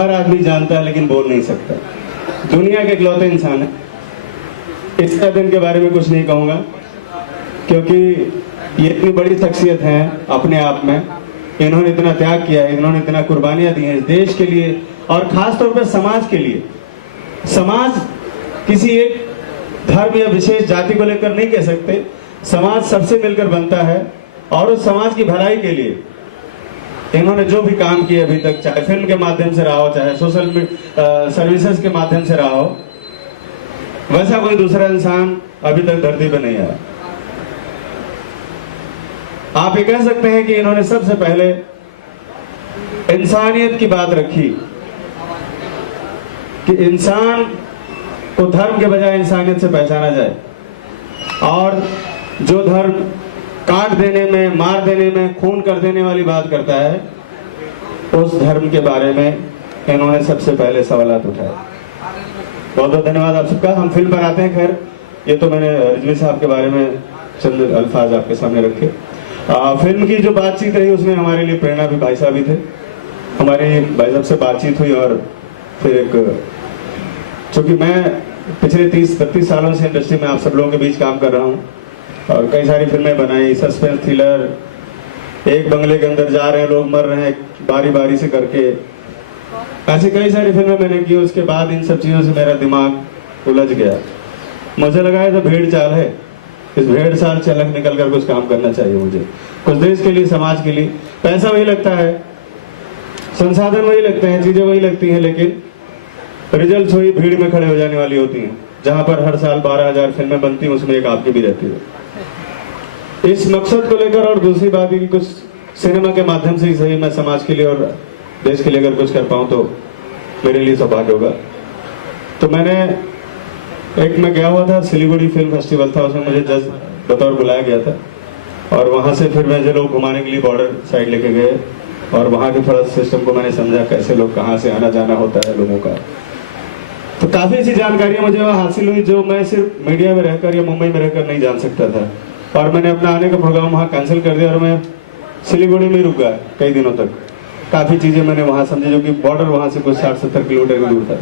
हर आदमी जानता है लेकिन बोल नहीं सकता। दुनिया के इकलौते इंसान है। इस दिन के बारे में कुछ नहीं कहूँगा क्योंकि ये इतनी बड़ी शख्सियत है अपने आप में। इन्होंने इतना त्याग किया है, इन्होंने इतना कुर्बानियां दी हैं इस देश के लिए और खास तौर पर समाज के लिए। समाज किसी एक धर्म या विशेष जाति को लेकर नहीं कह सकते, समाज सबसे मिलकर बनता है और उस समाज की भलाई के लिए इन्होंने जो भी काम किया अभी तक, चाहे फिल्म के माध्यम से रहा हो, चाहे सोशल सर्विसेज के माध्यम से रहा हो, वैसा कोई दूसरा इंसान अभी तक धरती पर नहीं आया। आप ये कह सकते हैं कि इन्होंने सबसे पहले इंसानियत की बात रखी कि इंसान को धर्म के बजाय इंसानियत से पहचाना जाए और जो धर्म काट देने में, मार देने में, खून कर देने वाली बात करता है, उस धर्म के बारे में इन्होंने सबसे पहले सवालात उठाए। बहुत बहुत धन्यवाद आप सबका। हम फिल्म पर आते हैं। खैर, ये तो मैंने रिजवी साहब के बारे में चंद अल्फाज आपके सामने रखे। फिल्म की जो बातचीत रही उसमें हमारे लिए प्रेरणा भी भाई साहब ही थे। हमारे भाई साहब से बातचीत हुई और फिर एक, चूंकि मैं पिछले 30-32 सालों से इंडस्ट्री में आप सब लोगों के बीच काम कर रहा हूँ और कई सारी फिल्में बनाई, सस्पेंस थ्रिलर, एक बंगले के अंदर जा रहे हैं, लोग मर रहे हैं बारी बारी से करके, ऐसी कई सारी फिल्में मैंने की। उसके बाद इन सब चीज़ों से मेरा दिमाग उलझ गया। मुझे लगा है तो भेड़ चाल है, इस भेड़ चाल से अलग निकल कर कुछ काम करना चाहिए मुझे, कुछ देश के लिए, समाज के लिए। पैसा वही लगता है, संसाधन वही लगते हैं, चीज़ें वही लगती हैं, लेकिन रिजल्ट वही भीड़ में खड़े हो जाने वाली होती हैं। जहाँ पर हर साल 12,000 फिल्में बनती हैं, उसमें एक आपकी भी रहती है। इस मकसद को लेकर और दूसरी बात है कि कुछ सिनेमा के माध्यम से ही सही मैं समाज के लिए और देश के लिए अगर कुछ कर पाऊँ तो मेरे लिए सौभाग्य होगा। तो मैं गया हुआ था, सिलीगुड़ी फिल्म फेस्टिवल था, उसमें मुझे जज बतौर बुलाया गया था और वहाँ से फिर मुझे लोग घुमाने के लिए बॉर्डर साइड लेके गए और वहाँ के थोड़ा सिस्टम को मैंने समझा, कैसे लोग कहाँ से आना जाना होता है लोगों का। तो काफ़ी ऐसी जानकारियाँ मुझे वहाँ हासिल हुई जो मैं सिर्फ मीडिया में रहकर या मुंबई में रहकर नहीं जान सकता था। और मैंने अपना आने का प्रोग्राम वहाँ कैंसिल कर दिया और मैं सिलीगुड़ी में रुक गया कई दिनों तक। काफ़ी चीज़ें मैंने वहाँ समझी, जो कि बॉर्डर वहाँ से कुछ 60-70 किलोमीटर दूर था।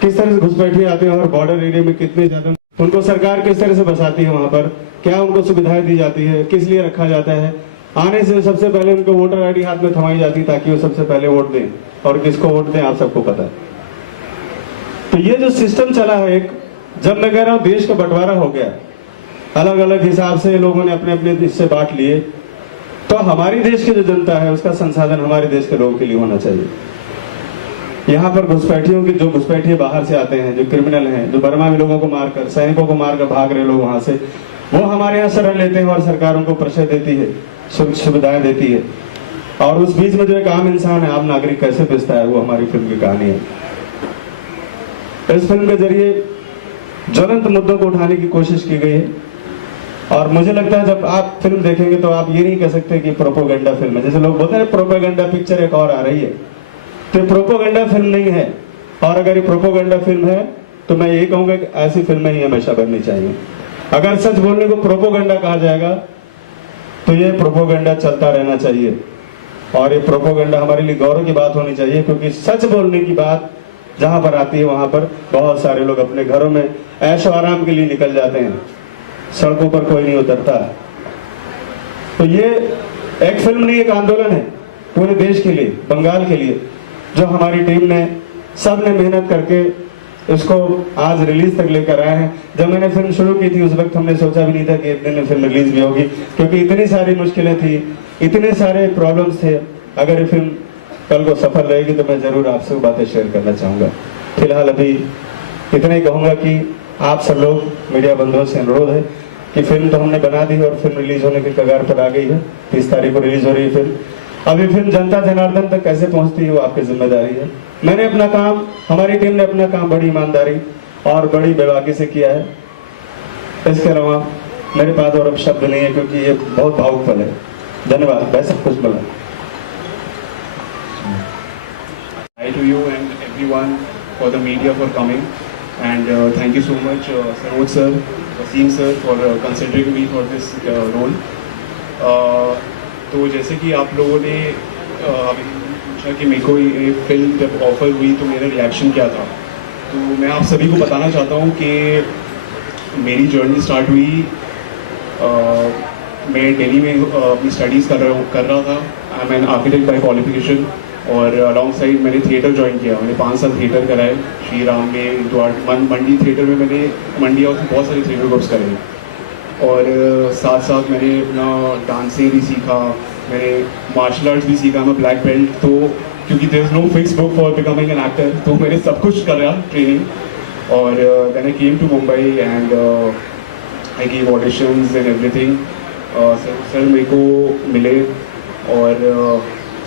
किस तरह से घुसपैठिए आते हैं और बॉर्डर एरिया में कितने ज़्यादा उनको सरकार किस तरह से बसाती है, वहाँ पर क्या उनको सुविधाएं दी जाती है, किस लिए रखा जाता है। आने से सबसे पहले उनको वोटर आईडी हाथ में थमाई जाती है ताकि वो सबसे पहले वोट दें, और किसको वोट दें आप सबको पता है। तो ये जो सिस्टम चला है, एक, जब मैं कह रहा हूँ देश का बंटवारा हो गया, अलग अलग हिसाब से लोगों ने अपने अपने हिस्से बांट लिए, तो हमारी देश की जो जनता है उसका संसाधन हमारे देश के लोगों के लिए होना चाहिए। यहाँ पर घुसपैठियों की, जो घुसपैठिए बाहर से आते हैं, जो क्रिमिनल हैं, जो बर्मा में लोगों को मारकर, सैनिकों को मारकर भाग रहे लोग वहाँ से, वो हमारे यहाँ शरण लेते हैं और सरकार उनको प्रश्रय देती है, सुविधाएं देती है। और उस बीच में जो एक आम इंसान है, आम नागरिक कैसे पिसता है, वो हमारी फिल्म की कहानी है। इस फिल्म के जरिए ज्वलंत मुद्दों को उठाने की कोशिश की गई है और मुझे लगता है जब आप फिल्म देखेंगे तो आप ये नहीं कह सकते कि प्रोपोगेंडा फिल्म है। जैसे लोग बोलते हैं प्रोपोगेंडा पिक्चर एक और आ रही है, तो ये प्रोपोगेंडा फिल्म नहीं है। और अगर ये प्रोपोगेंडा फिल्म है तो मैं यही कहूँगा कि ऐसी फिल्में ही हमेशा बननी चाहिए। अगर सच बोलने को प्रोपोगेंडा कहा जाएगा तो ये प्रोपोगेंडा चलता रहना चाहिए और ये प्रोपोगेंडा हमारे लिए गौरव की बात होनी चाहिए, क्योंकि सच बोलने की बात जहां पर आती है वहां पर बहुत सारे लोग अपने घरों में ऐशो आराम के लिए निकल जाते हैं, सड़कों पर कोई नहीं उतरता। तो ये एक फिल्म नहीं, एक आंदोलन है पूरे देश के लिए, बंगाल के लिए, जो हमारी टीम ने, सब ने मेहनत करके इसको आज रिलीज तक लेकर आए हैं। जब मैंने फिल्म शुरू की थी उस वक्त हमने सोचा भी नहीं था कि एक दिन में फिल्म रिलीज भी होगी, क्योंकि इतनी सारी मुश्किलें थी, इतने सारे प्रॉब्लम्स थे। अगर ये फिल्म कल को सफल रहेगी तो मैं जरूर आपसे बातें शेयर करना चाहूँगा। फिलहाल अभी इतना ही कहूँगा कि आप सब लोग, मीडिया बंधुओं से अनुरोध है कि फिल्म तो हमने बना दी है और फिल्म रिलीज होने की कगार पर आ गई है। 30 तारीख को रिलीज हो रही है फिल्म। अभी फिल्म जनता जनार्दन तक कैसे पहुँचती है वो आपकी जिम्मेदारी है। मैंने अपना काम, हमारी टीम ने अपना काम बड़ी ईमानदारी और बड़ी बेबाकी से किया है। इसके अलावा मेरे पास और अब शब्द नहीं है, क्योंकि ये बहुत भावुक पल है। धन्यवाद। वैसे कुछ बोला। Hi to you and everyone for the media for coming, and thank you so much Saroj sir, Wasim sir for considering me for this role. तो जैसे कि आप लोगों ने अभी पूछा कि मेरे को ये फिल्म जब ऑफर हुई तो मेरा रिएक्शन क्या था, तो मैं आप सभी को बताना चाहता हूँ कि मेरी जर्नी स्टार्ट हुई मैं दिल्ली में अपनी स्टडीज़ कर रहा था। I am an architect by qualification और अलॉन्ग साइड मैंने थिएटर ज्वाइन किया। मैंने 5 साल थिएटर कराए श्री राम में, इंटू आर्ट मंडी थिएटर में मैंने मंडी हाउस में बहुत सारे थिएटर ग्रुप्स करे और साथ साथ मैंने अपना डांसिंग भी सीखा, मैंने मार्शल आर्ट्स भी सीखा, मैं ब्लैक बेल्ट। तो क्योंकि there is no fix book for becoming an actor, तो मैंने सब कुछ करा ट्रेनिंग और then I came to Mumbai and I give auditions and everything. Sir मेरे को मिले और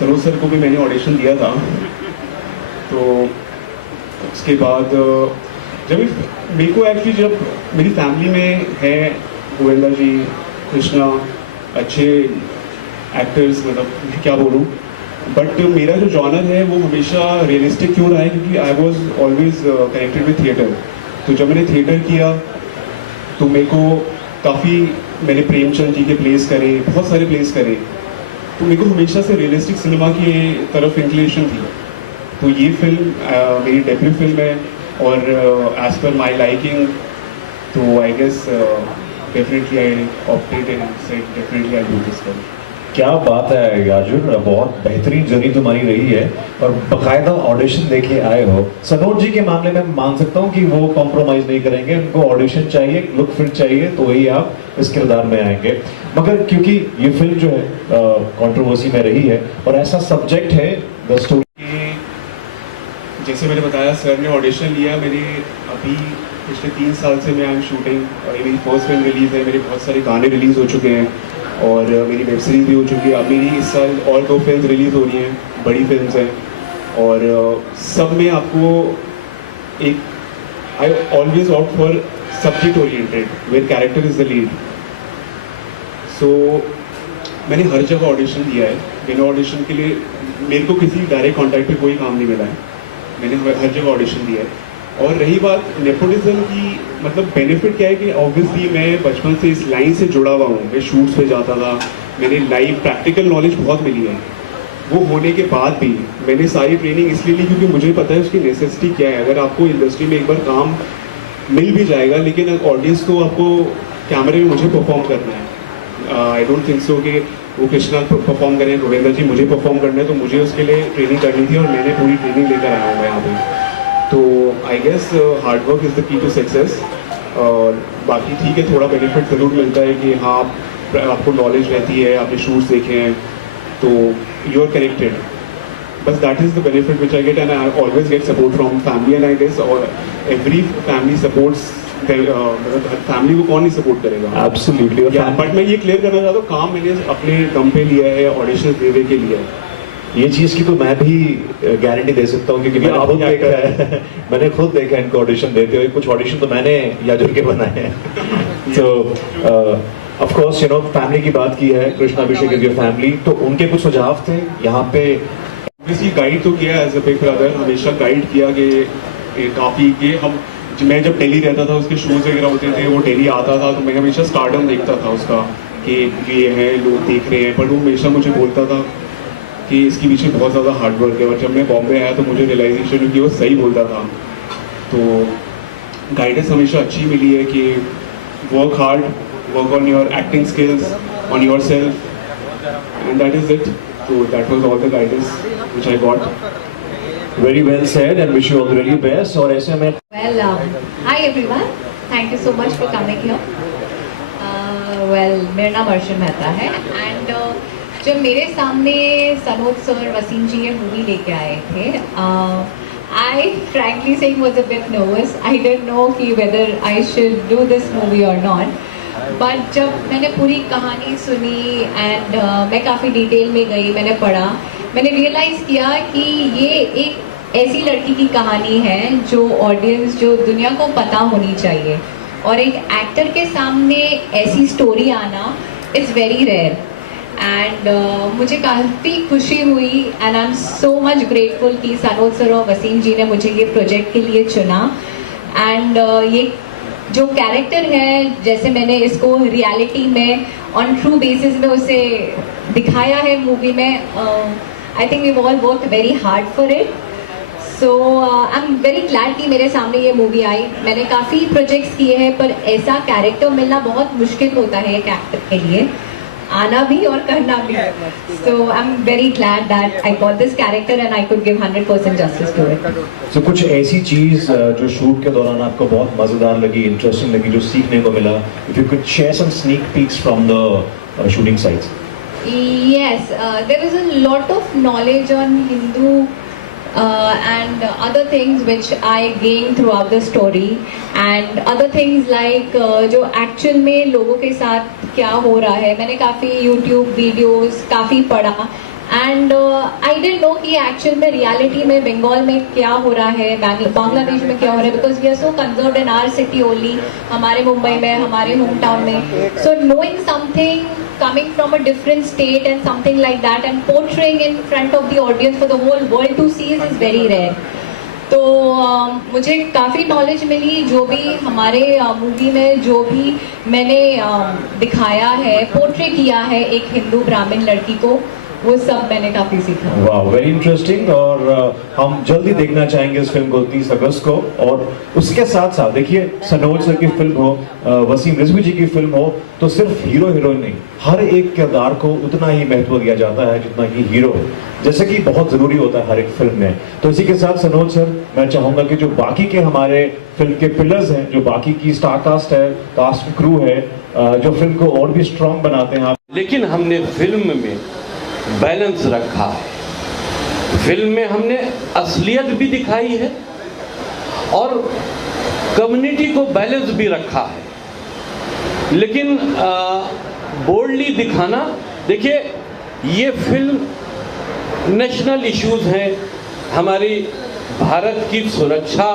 तनुज सर को भी मैंने ऑडिशन दिया था। तो उसके बाद जब मेरे को एक्चुअली जब मेरी फैमिली में है गोविंदा जी, कृष्णा, अच्छे एक्टर्स, मतलब क्या बोलूँ, बट मेरा जो जॉनर है वो हमेशा रियलिस्टिक क्यों रहा है क्योंकि I was always connected with theatre. तो जब मैंने थिएटर किया तो मेरे को काफ़ी मैंने प्रेमचंद जी के प्लेस करे, बहुत सारे प्लेस करे, तो मेरे को हमेशा से रियलिस्टिक सिनेमा की तरफ इंक्लिनेशन थी। तो ये फिल्म मेरी डेब्यू फिल्म है और एज पर माई लाइकिंग, तो I guess definitely I opted and said definitely I do this film. क्या बात है अर्जुन, बहुत बेहतरीन जर्नी तुम्हारी रही है और बकायदा ऑडिशन देके आए हो। सनोज जी के मामले में मान सकता हूँ कि वो कॉम्प्रोमाइज नहीं करेंगे, उनको ऑडिशन चाहिए, लुक फिट चाहिए, तो वही आप इस किरदार में आएंगे। मगर क्योंकि ये फिल्म जो है कंट्रोवर्सी में रही है और ऐसा सब्जेक्ट है द स्टोरी, जैसे मैंने बताया सर ने ऑडिशन लिया, मेरे अभी पिछले 3 साल से मैं आई एम शूटिंग और ये मेरी फर्स्ट फिल्म रिलीज़ है, मेरे बहुत सारे गाने रिलीज़ हो चुके हैं और मेरी वेब सीरीज़ भी हो चुकी है। अब मेरी इस साल और 2 फिल्म रिलीज़ हो रही हैं, बड़ी फिल्म्स हैं और सब में आपको एक I always opt for subject oriented where character is the lead. So मैंने हर जगह ऑडिशन दिया है। बिना ऑडिशन के लिए मेरे को किसी डायरेक्ट कॉन्टैक्ट पे कोई काम नहीं मिला है, मैंने हर जगह ऑडिशन दिया है। और रही बात नेपोटिज्म की, मतलब बेनिफिट क्या है कि ऑब्वियसली मैं बचपन से इस लाइन से जुड़ा हुआ हूँ, मैं शूट्स पे जाता था, मैंने लाइव प्रैक्टिकल नॉलेज बहुत मिली है। वो होने के बाद भी मैंने सारी ट्रेनिंग इसलिए ली क्योंकि मुझे पता है उसकी नेसेसिटी क्या है। अगर आपको इंडस्ट्री में एक बार काम मिल भी जाएगा लेकिन ऑडियंस को आपको कैमरे में मुझे परफॉर्म करना है। आई डोंट थिंक सो कि वो कृष्णा परफॉर्म करें, गोविंदा जी मुझे परफॉर्म करना है, तो मुझे उसके लिए ट्रेनिंग करनी थी और मैंने पूरी ट्रेनिंग लेकर आया हूँ मैं यहाँ पे। तो I guess hard work is the key to success. और बाकी ठीक है, थोड़ा बेनिफिट ज़रूर मिलता है कि हाँ आपको नॉलेज रहती है, आपने शूट्स देखे हैं तो यू आर कनेक्टेड, बस that is the benefit which I get and I always get support from family and I guess और एवरी फैमिली सपोर्ट्स। फैमिली को कौन नहीं सपोर्ट करेगा? एब्सोल्युटली। बट मैं ये क्लियर करना चाहता हूँ, काम मैंने अपने दम पे लिया है, ऑडिशन देने के लिए। ये चीज की तो मैं भी गारंटी दे सकता हूँ क्योंकि मैंने खुद देखा है मैंने खुद देखा है इनको ऑडिशन देते हुए। कुछ ऑडिशन तो मैंने याजुल के बनाए हैं। तो of course you know family की बात की है, Krishna Abhishek is your family, तो उनके कुछ सुझाव थे यहाँ पे? ऑब्वियसली गाइड तो किया एज अ बिग ब्रदर, हमेशा गाइड किया कि काफ़ी कि हम, मैं जब दिल्ली रहता था उसके शोज वगैरह होते थे, वो दिल्ली आता था तो मैं हमेशा स्टारडम देखता था उसका कि ये है, लोग देख रहे हैं, पर वो हमेशा मुझे बोलता था कि इसके पीछे बहुत ज़्यादा हार्डवर्क है। और जब मैं बॉम्बे आया तो मुझे रियलाइजेशन हुई कि वो सही बोलता था। तो गाइडेंस हमेशा अच्छी मिली है कि work hard, work on your acting skills, on your self, and that is it. तो that was all the guidance which I got. Very well said and wish you all the very best. और ऐसे में Well, hi everyone. Thank you so much for coming here. मेरा नाम अर्चन मेहता है and जब मेरे सामने सनोज सर, वसीम जी ये मूवी लेके आए थे, I frankly saying was a bit nervous. I didn't know कि whether I should do this movie और नॉट. बट जब मैंने पूरी कहानी सुनी एंड मैं काफ़ी डिटेल में गई, मैंने पढ़ा, मैंने रियलाइज़ किया कि ये एक ऐसी लड़की की कहानी है जो ऑडियंस, जो दुनिया को पता होनी चाहिए. और एक एक्टर के सामने ऐसी स्टोरी आना इज़ वेरी रेयर. एंड मुझे काफ़ी खुशी हुई and I am so much grateful कि सनोज सर और वसीम जी ने मुझे ये प्रोजेक्ट के लिए चुना. एंड ये जो कैरेक्टर है, जैसे मैंने इसको रियलिटी में ऑन ट्रू बेसिस में उसे दिखाया है मूवी में, I think we've all worked very hard for it. So I'm very glad कि मेरे सामने ये मूवी आई. मैंने काफ़ी प्रोजेक्ट्स किए हैं पर ऐसा कैरेक्टर मिलना बहुत मुश्किल होता है एक एक्टर के लिए, आना भी और करना भी. So I'm very glad that I got this character and I could give 100% justice to it. So कुछ ऐसी चीज जो शूट के दौरान आपको बहुत मजेदार लगी, इंटरेस्टिंग लगी, जो सीखने को मिला, if you could share some sneak peeks from the shooting sites. Yes, there is a lot of knowledge on Hindu and other things which I gained throughout the story, and other things like जो actual में लोगों के साथ क्या हो रहा है. मैंने काफ़ी YouTube वीडियोस काफ़ी पढ़ा, एंड आई डिडंट नो कि एक्चुअल में रियलिटी में बंगाल में क्या हो रहा है, बांग्लादेश में क्या हो रहा है, because we are so conserved in our city only, हमारे मुंबई में, हमारे होम टाउन में. So knowing something coming from a different state and something like that and portraying in front of the audience for the whole world to see is very rare. तो मुझे काफ़ी knowledge मिली. जो भी हमारे movie में जो भी मैंने दिखाया है, पोर्ट्रे किया है एक हिंदू ब्राह्मण लड़की को, वो सब मैंने काफ़ी सीखा. वाह, वेरी इंटरेस्टिंग. और हम जल्दी देखना चाहेंगे इस फिल्म को 30 अगस्त को. और उसके साथ साथ देखिए, सनोज सर की फिल्म हो, वसीम रिजवी जी की फिल्म हो, तो सिर्फ हीरो हीरोइन नहीं, हर एक किरदार को उतना ही महत्व दिया जाता है जितना कि हीरो है, जैसे कि बहुत जरूरी होता है हर एक फिल्म में. तो इसी के साथ सनोज सर, मैं चाहूंगा कि जो बाकी के हमारे फिल्म के पिलर्स हैं, जो बाकी की स्टार कास्ट है, कास्ट क्रू है, जो फिल्म को और भी स्ट्रॉन्ग बनाते हैं. लेकिन हमने फिल्म में बैलेंस रखा है. फिल्म में हमने असलियत भी दिखाई है और कम्युनिटी को बैलेंस भी रखा है. लेकिन बोल्डली दिखाना, देखिए ये फिल्म नेशनल इश्यूज हैं, हमारी भारत की सुरक्षा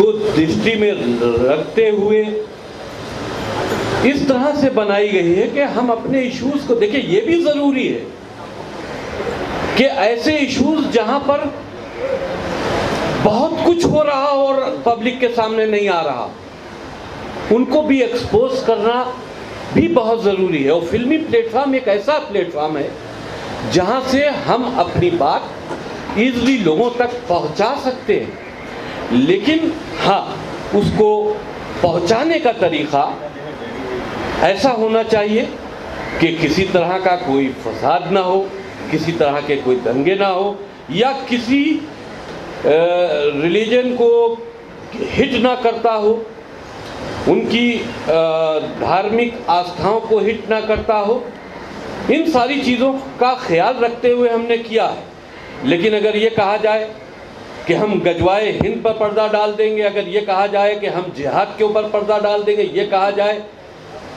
को दृष्टि में रखते हुए इस तरह से बनाई गई है कि हम अपने इश्यूज को देखिए. ये भी जरूरी है कि ऐसे इश्यूज जहां पर बहुत कुछ हो रहा और पब्लिक के सामने नहीं आ रहा, उनको भी एक्सपोज करना भी बहुत जरूरी है. और फिल्मी प्लेटफॉर्म एक ऐसा प्लेटफॉर्म है जहां से हम अपनी बात इजीली लोगों तक पहुंचा सकते हैं. लेकिन हाँ, उसको पहुंचाने का तरीका ऐसा होना चाहिए कि किसी तरह का कोई फसाद ना हो, किसी तरह के कोई दंगे ना हो, या किसी रिलीजन को हिट ना करता हो, उनकी धार्मिक आस्थाओं को हिट ना करता हो. इन सारी चीज़ों का ख्याल रखते हुए हमने किया है. लेकिन अगर ये कहा जाए कि हम गजवाए हिंद पर पर्दा डाल देंगे, अगर ये कहा जाए कि हम जिहाद के ऊपर पर्दा डाल देंगे, ये कहा जाए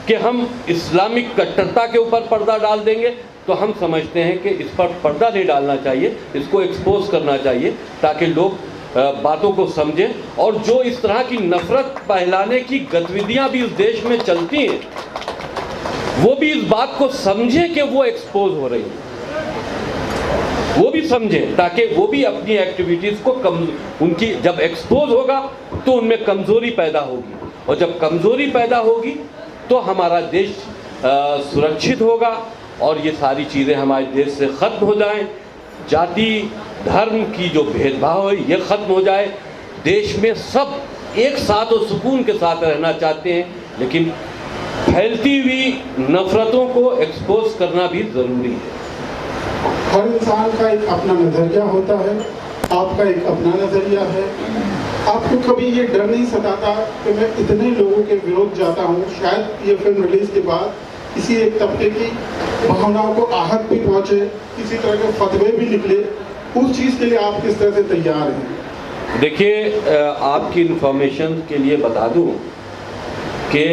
कि हम इस्लामिक कट्टरता के ऊपर पर्दा डाल देंगे, तो हम समझते हैं कि इस पर पर्दा नहीं डालना चाहिए, इसको एक्सपोज करना चाहिए ताकि लोग बातों को समझें. और जो इस तरह की नफरत फैलाने की गतिविधियां भी इस देश में चलती हैं, वो भी इस बात को समझें कि वो एक्सपोज हो रही है, वो भी समझें, ताकि वो भी अपनी एक्टिविटीज़ को उनकी जब एक्सपोज होगा तो उनमें कमज़ोरी पैदा होगी, और जब कमज़ोरी पैदा होगी तो हमारा देश सुरक्षित होगा और ये सारी चीज़ें हमारे देश से ख़त्म हो जाएं. जाति धर्म की जो भेदभाव है ये ख़त्म हो जाए. देश में सब एक साथ और सुकून के साथ रहना चाहते हैं, लेकिन फैलती हुई नफ़रतों को एक्सपोज करना भी ज़रूरी है. हर इंसान का एक अपना नज़रिया होता है, आपका एक अपना नज़रिया है. आपको कभी ये डर नहीं सताता कि मैं इतने लोगों के विरोध जाता हूँ, शायद ये फिल्म रिलीज के बाद किसी एक तबके की भावनाओं को आहत भी पहुँचे, किसी तरह के फतवे भी निकले, उस चीज़ के लिए आप किस तरह से तैयार हैं? देखिए, आपकी इंफॉर्मेशन के लिए बता दूँ कि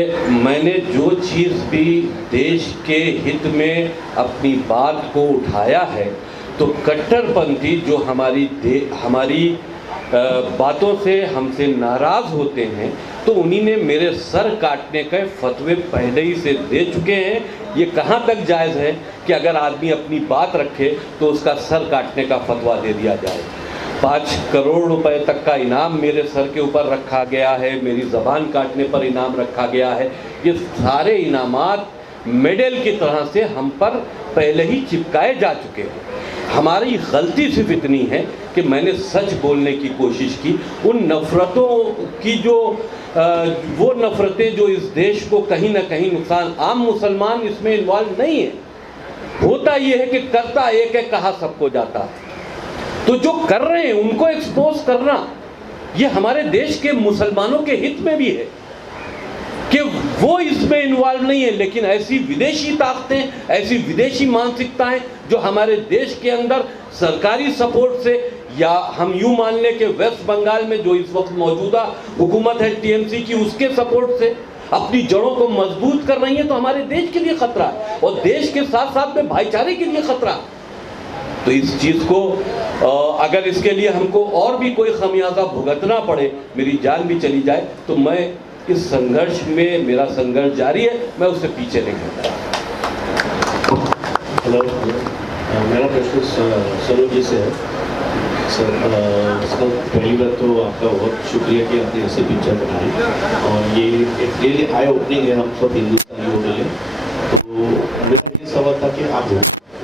मैंने जो चीज़ भी देश के हित में अपनी बात को उठाया है, तो कट्टरपंथी जो हमारी बातों से हमसे नाराज़ होते हैं, तो उन्हीं ने मेरे सर काटने के फतवे पहले ही से दे चुके हैं. ये कहाँ तक जायज़ है कि अगर आदमी अपनी बात रखे तो उसका सर काटने का फतवा दे दिया जाए. 5 करोड़ रुपए तक का इनाम मेरे सर के ऊपर रखा गया है, मेरी ज़बान काटने पर इनाम रखा गया है. ये सारे इनामात मेडल की तरह से हम पर पहले ही चिपकाए जा चुके हैं. हमारी गलती सिर्फ इतनी है कि मैंने सच बोलने की कोशिश की। उन नफ़रतों की वो नफ़रतें जो इस देश को कहीं ना कहीं नुकसान, आम मुसलमान इसमें इन्वॉल्व नहीं है। होता ये है कि करता एक है, कहा सबको जाता है। तो जो कर रहे हैं उनको एक्सपोज करना ये हमारे देश के मुसलमानों के हित में भी है कि वो इसमें इन्वॉल्व नहीं है। लेकिन ऐसी विदेशी ताकतें, ऐसी विदेशी मानसिकताएं जो हमारे देश के अंदर सरकारी सपोर्ट से, या हम यूं मान लें कि वेस्ट बंगाल में जो इस वक्त मौजूदा हुकूमत है टीएमसी की, उसके सपोर्ट से अपनी जड़ों को मजबूत कर रही है, तो हमारे देश के लिए खतरा है और देश के साथ साथ में भाईचारे के लिए खतरा है। तो इस चीज़ को अगर इसके लिए हमको और भी कोई खमियाजा भुगतना पड़े, मेरी जान भी चली जाए, तो मैं इस संघर्ष में, मेरा संघर्ष जारी है, मैं उससे पीछे नहीं हटता। हेलो, मेरा प्रश्न सनोज जी से है। सर, पहली बात तो आपका बहुत शुक्रिया कि आपने ऐसे पिक्चर बनाई और ये एक रियली आई ओपनिंग है हम सब हिंदुस्तानियों के लिए। तो मेरा ये सवाल था कि आप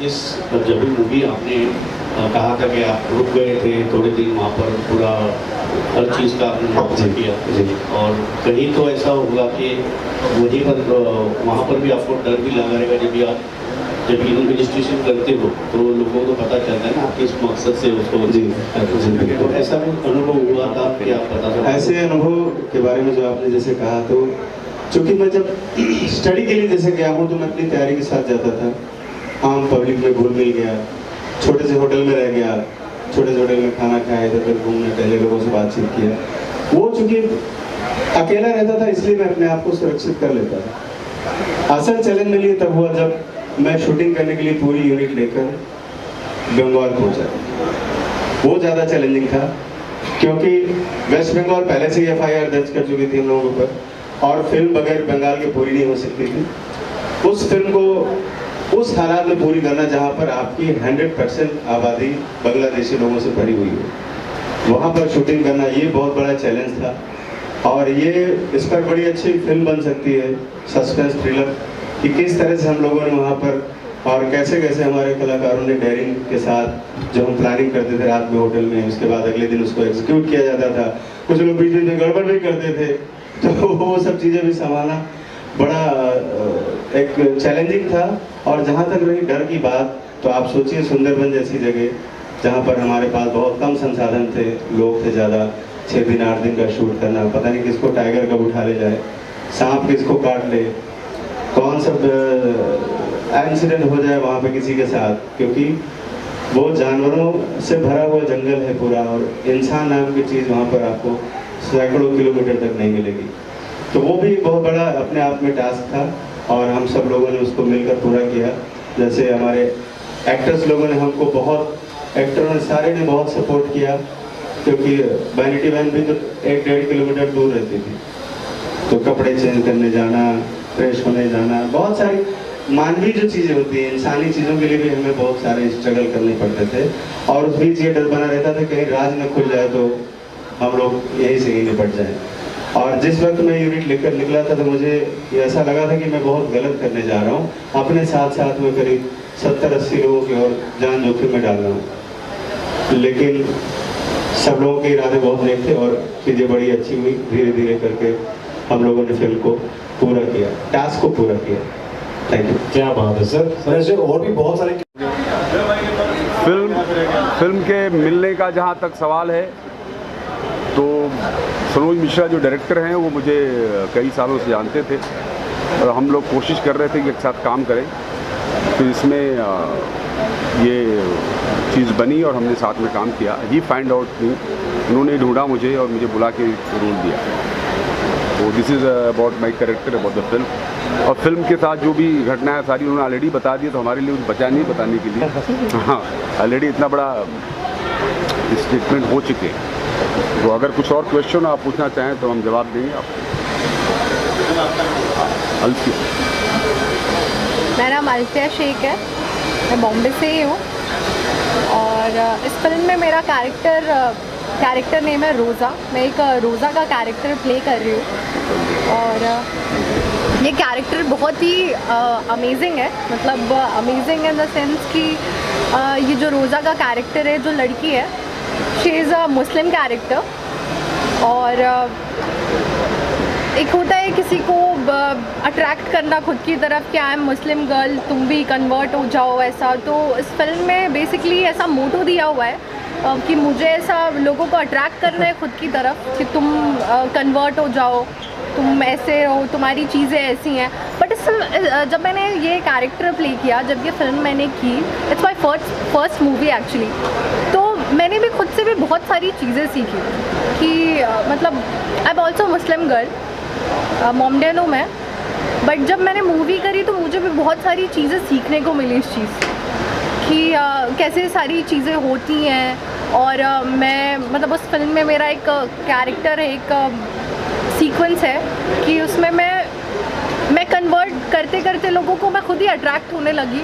इस जब भी मूवी आपने कहा था कि आप रुक गए थे थोड़े दिन वहाँ पर, पूरा हर चीज़ का आपने मुआवजा किया, और कहीं तो ऐसा होगा कि वहीं पर वहाँ पर भी आपको डर भी लगा रहेगा जब इन्वेस्टिगेशन करते हो तो लोगों को पता चलता है ना आप किस मकसद से उसको। तो ऐसा भी अनुभव हुआ था कि आप बता सकते? ऐसे अनुभव के बारे में जो आपने जैसे कहा, तो चूँकि मैं जब स्टडी के लिए जैसे गया हूँ तो मैं अपनी तैयारी के साथ जाता था, आम पब्लिक में घुल मिल गया, छोटे से होटल में रह गया, छोटे से होटल में खाना खाया, इधर उधर घूमने टहले, लोगों से बातचीत किया। वो चूँकि अकेला रहता था इसलिए मैं अपने आप को सुरक्षित कर लेता था। असल चैलेंज मेरे लिए तब हुआ जब मैं शूटिंग करने के लिए पूरी यूनिट लेकर बंगाल पहुंचा। वो ज़्यादा चैलेंजिंग था क्योंकि वेस्ट बंगाल पहले से ही FIR दर्ज कर चुकी थी हम लोगों के ऊपर और फिल्म बगैर बंगाल के पूरी नहीं हो सकती थी। उस फिल्म को उस हालात में पूरी करना जहाँ पर आपकी 100% आबादी बांग्लादेशी लोगों से भरी हुई है, वहाँ पर शूटिंग करना ये बहुत बड़ा चैलेंज था। और ये इस पर बड़ी अच्छी फिल्म बन सकती है, सस्पेंस थ्रिलर, कि किस तरह से हम लोगों ने वहाँ पर और कैसे कैसे हमारे कलाकारों ने डेयरिंग के साथ जो हम प्लानिंग करते थे रात में होटल में, उसके बाद अगले दिन उसको एग्जीक्यूट किया जाता था। कुछ लोग बीच में गड़बड़ भी करते थे, तो वो सब चीज़ें भी संभालना बड़ा एक चैलेंजिंग था। और जहाँ तक रही डर की बात, तो आप सोचिए सुंदरबन जैसी जगह जहाँ पर हमारे पास बहुत कम संसाधन थे, लोग थे ज़्यादा, 6 दिन 8 दिन का शूट करना, पता नहीं किसको टाइगर कब उठा ले जाए, सांप किसको काट ले, कौन सा इंसिडेंट हो जाए वहाँ पे किसी के साथ, क्योंकि वो जानवरों से भरा हुआ जंगल है पूरा और इंसान नाम की चीज़ वहाँ पर आपको सैकड़ों किलोमीटर तक नहीं मिलेगी। तो वो भी बहुत बड़ा अपने आप में टास्क था और हम सब लोगों ने उसको मिलकर पूरा किया। जैसे हमारे एक्टर्स लोगों ने हमको बहुत, एक्टरों ने सारे ने बहुत सपोर्ट किया, क्योंकि वैनिटी वैन भी तो 1-1.5 किलोमीटर दूर रहती थी, तो कपड़े चेंज करने जाना, फ्रेश होने जाना, बहुत सारी मानवीय जो चीज़ें होती हैं, इंसानी चीज़ों के लिए भी हमें बहुत सारे स्ट्रगल करने पड़ते थे। और उस बीच ये डर बना रहता था कहीं राज न खुल जाए तो हम लोग यहीं से ही निपट जाए। और जिस वक्त मैं यूनिट लेकर निकला था तो मुझे ऐसा लगा था कि मैं बहुत गलत करने जा रहा हूँ, अपने साथ साथ में करीब 70-80 लोगों की और जान जोखिम में डाल रहा हूँ। लेकिन सब लोगों के इरादे बहुत नेक थे और चीज़ें बड़ी अच्छी हुई। धीरे धीरे करके हम लोगों ने फिल्म को पूरा किया, टास्क को पूरा किया। Thank you. क्या बात है सर। ऐसे और भी बहुत सारे फिल्म के मिलने का जहाँ तक सवाल है, तो सनोज मिश्रा जो डायरेक्टर हैं वो मुझे कई सालों से जानते थे और हम लोग कोशिश कर रहे थे कि एक साथ काम करें। तो इसमें ये चीज़ बनी और हमने साथ में काम किया। ही फाइंड आउट मी, उन्होंने ढूंढा मुझे और मुझे बुला के रोल दिया। तो this is about my character, about the film. और फिल्म के साथ जो भी घटनाएं सारी उन्होंने ऑलरेडी बता दी, तो हमारे लिए कुछ बचा नहीं बताने के लिए। हाँ, ऑलरेडी इतना बड़ा स्टेटमेंट हो चुके हैं। तो अगर कुछ और क्वेश्चन आप पूछना चाहें तो हम जवाब देंगे आपको। अल्फिया। मेरा नाम अल्फिया शेख है, मैं बॉम्बे से ही हूँ और इस फिल्म में मेरा कैरेक्टर नेम है रोज़ा। मैं एक रोज़ा का कैरेक्टर प्ले कर रही हूँ और ये कैरेक्टर बहुत ही अमेजिंग है, मतलब अमेजिंग इन द सेंस कि ये जो रोज़ा का कैरेक्टर है, जो लड़की है, she is a Muslim character. और एक होता है किसी को अट्रैक्ट करना खुद की तरफ कि आई एम मुस्लिम गर्ल, तुम भी कन्वर्ट हो जाओ ऐसा। तो इस फिल्म में बेसिकली ऐसा मोटो दिया हुआ है कि मुझे ऐसा लोगों को अट्रैक्ट करना है खुद की तरफ कि तुम कन्वर्ट हो जाओ, तुम ऐसे हो, तुम्हारी चीज़ें ऐसी हैं। बट इस जब मैंने ये कैरेक्टर प्ले किया, जब ये फिल्म मैंने की, it's my first movie actually, तो मैंने भी खुद से भी बहुत सारी चीज़ें सीखी कि मतलब I am also Muslim girl, Mohammedan हूँ मैं। बट जब मैंने मूवी करी तो मुझे भी बहुत सारी चीज़ें सीखने को मिली इस चीज़ कि कैसे सारी चीज़ें होती हैं। और मैं मतलब उस फिल्म में मेरा एक कैरेक्टर है, एक सीक्वेंस है कि उसमें मैं कन्वर्ट करते करते लोगों को मैं खुद ही अट्रैक्ट होने लगी।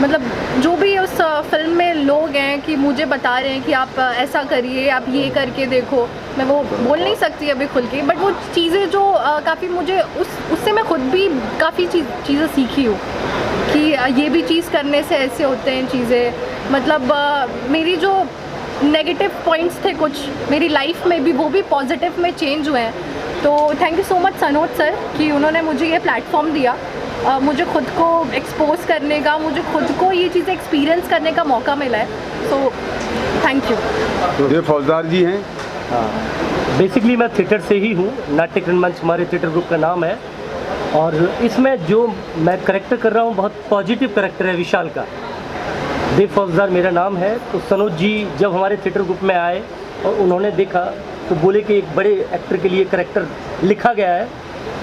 मतलब जो भी उस फिल्म में लोग हैं कि मुझे बता रहे हैं कि आप ऐसा करिए, आप ये करके देखो, मैं वो बोल नहीं सकती अभी खुल के, बट वो चीज़ें जो काफ़ी मुझे उससे मैं खुद भी काफ़ी चीज़ें सीखी हूँ कि ये भी चीज़ करने से ऐसे होते हैं चीज़ें। मतलब मेरी जो नेगेटिव पॉइंट्स थे कुछ मेरी लाइफ में भी, वो भी पॉजिटिव में चेंज हुए हैं। तो thank you so much Sanoj sir कि उन्होंने मुझे ये प्लेटफॉर्म दिया, मुझे खुद को एक्सपोज करने का, मुझे खुद को ये चीज़ें एक्सपीरियंस करने का मौका मिला है। So thank you. ये फौजदार जी हैं। हाँ, बेसिकली मैं थिएटर से ही हूँ, नाट्य रंगमंच हमारे थिएटर ग्रुप का नाम है। और इसमें जो मैं करेक्टर कर रहा हूँ बहुत पॉजिटिव करेक्टर है विशाल का। देव फौजदार मेरा नाम है। तो सनोज जी जब हमारे थिएटर ग्रुप में आए और उन्होंने देखा तो बोले कि एक बड़े एक्टर के लिए करेक्टर लिखा गया है।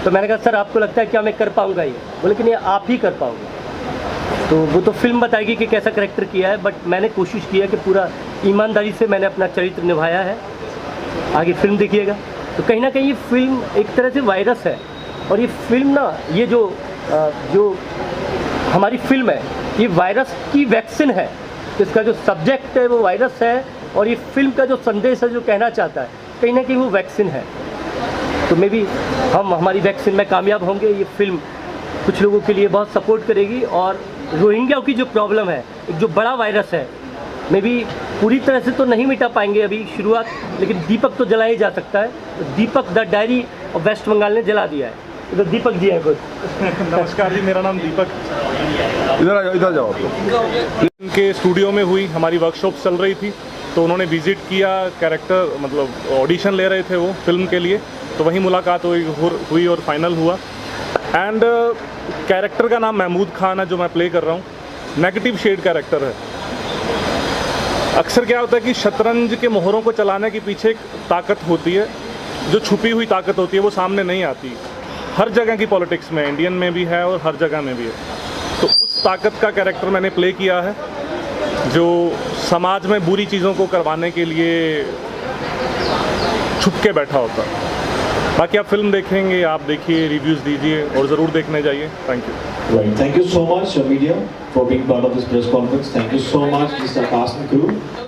तो मैंने कहा सर आपको लगता है क्या मैं कर पाऊँगा ये? बोले कि नहीं आप ही कर पाओगे। तो वो तो फिल्म बताएगी कि कैसा करेक्टर किया है, बट मैंने कोशिश किया कि पूरा ईमानदारी से मैंने अपना चरित्र निभाया है। आगे फिल्म देखिएगा। तो कहीं ना कहीं ये फिल्म एक तरह से वायरस है। और ये फिल्म ना, ये जो हमारी फिल्म है, ये वायरस की वैक्सीन है। इसका जो सब्जेक्ट है वो वायरस है और ये फिल्म का जो संदेश है, जो कहना चाहता है, कहीं ना कहीं वो वैक्सीन है। तो मे बी हम हमारी वैक्सीन में कामयाब होंगे। ये फिल्म कुछ लोगों के लिए बहुत सपोर्ट करेगी। और रोहिंग्याओं की जो प्रॉब्लम है, एक जो बड़ा वायरस है, मे बी पूरी तरह से तो नहीं मिटा पाएंगे अभी शुरुआत, लेकिन दीपक तो जलाया जा सकता है। तो Deepak the diary of West Bengal ने जला दिया है। तो दीपक जी हैं कुछ। नमस्कार जी, मेरा नाम दीपक। इधर जाओ। इनके स्टूडियो में हुई हमारी वर्कशॉप चल रही थी, तो उन्होंने विजिट किया, कैरेक्टर मतलब ऑडिशन ले रहे थे वो फिल्म के लिए, तो वहीं मुलाकात हुई और फाइनल हुआ। एंड कैरेक्टर का नाम महमूद खान है जो मैं प्ले कर रहा हूँ। नेगेटिव शेड कैरेक्टर है। अक्सर क्या होता है कि शतरंज के मोहरों को चलाने के पीछे एक ताकत होती है, जो छुपी हुई ताकत होती है, वो सामने नहीं आती। हर जगह की पॉलिटिक्स में, इंडियन में भी है और हर जगह में भी है। तो उस ताकत का कैरेक्टर मैंने प्ले किया है, जो समाज में बुरी चीज़ों को करवाने के लिए छुप के बैठा होता है। बाकी आप फिल्म देखेंगे, आप देखिए, रिव्यूज़ दीजिए और ज़रूर देखने जाइए। Thank you. Right. Thank you so much, media, for being part of this press conference. Thank you so much, Mr. Cast and crew.